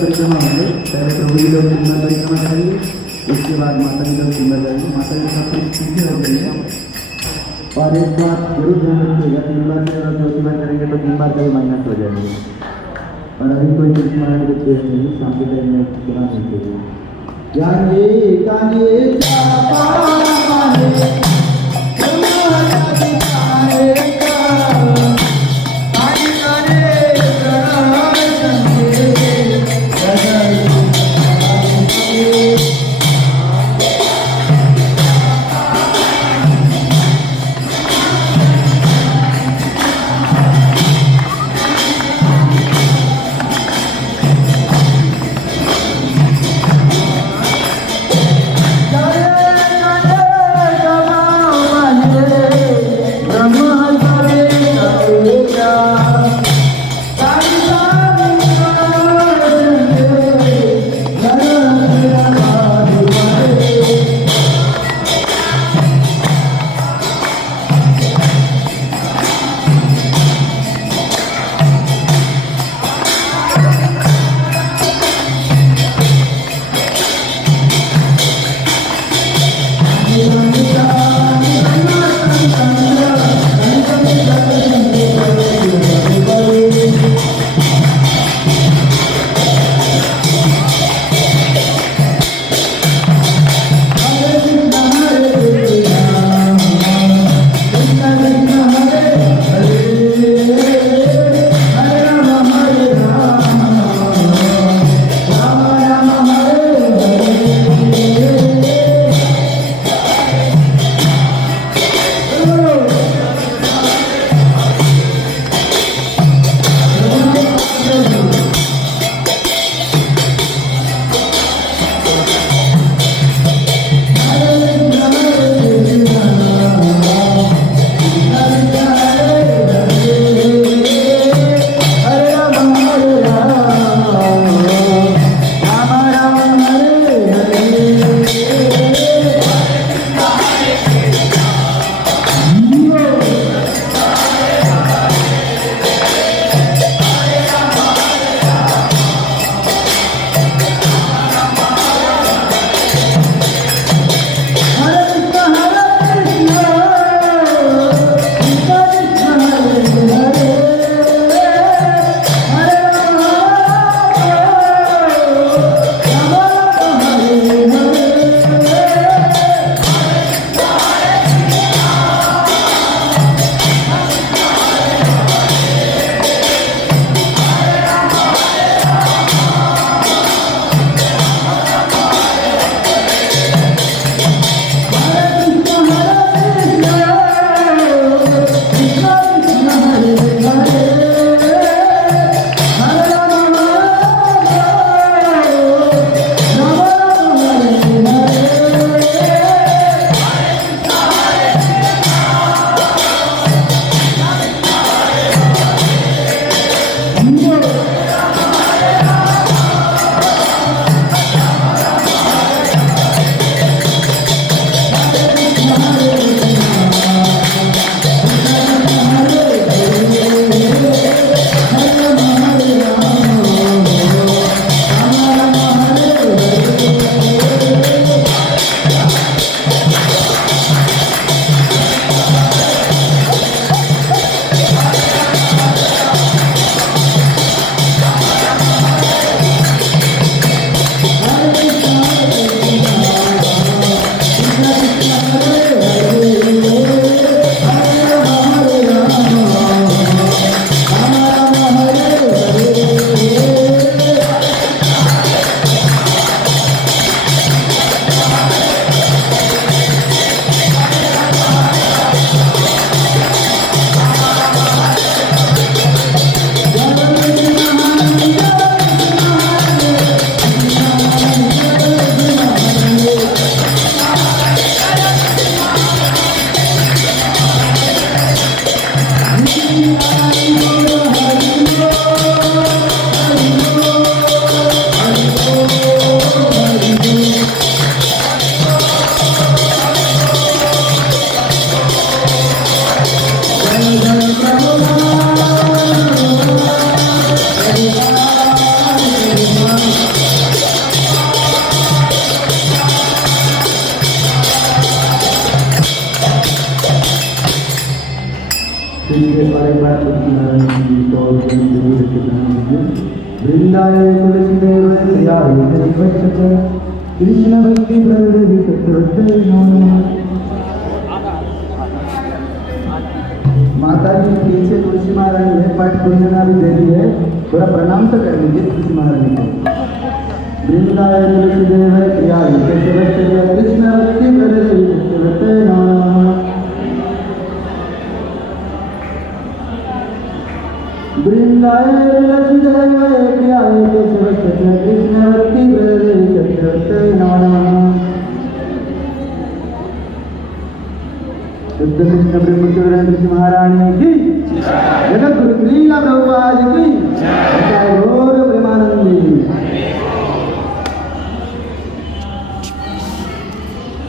परिक्रमा होंगे। पहले प्रभु जी लोग सुंदर परिक्रमा करेंगे, उसके बाद माता जी लोग सुंदर करेंगे। माता जी सब कुछ सीधे हो जाएंगे और एक बार जरूर ध्यान रखिएगा, 3 बार से अगर 2 बार करेंगे तो 3 बार का भी माइनस हो जाएंगे। और अभी कोई परिक्रमा करते हैं शाम के टाइम में सुना सकते हैं। जाने काने फिर और एक बार तुलसी नारायण जी को जरूर रखे प्रणाम कीजिए। वृंदाए तुलसी देव प्रियाय हरिवक्षक कृष्ण भक्ति प्रवृत्ति सत्य नमः। माता जी पीछे तुलसी महारानी है, पाठ कुंजना भी दे दी है, थोड़ा प्रणाम तो कर लीजिए तुलसी महारानी को। वृंदाय तुलसी देव प्रियाय हरिवक्षक कृष्ण भक्ति प्रवृत्ति सत्य नमः। वृंदाए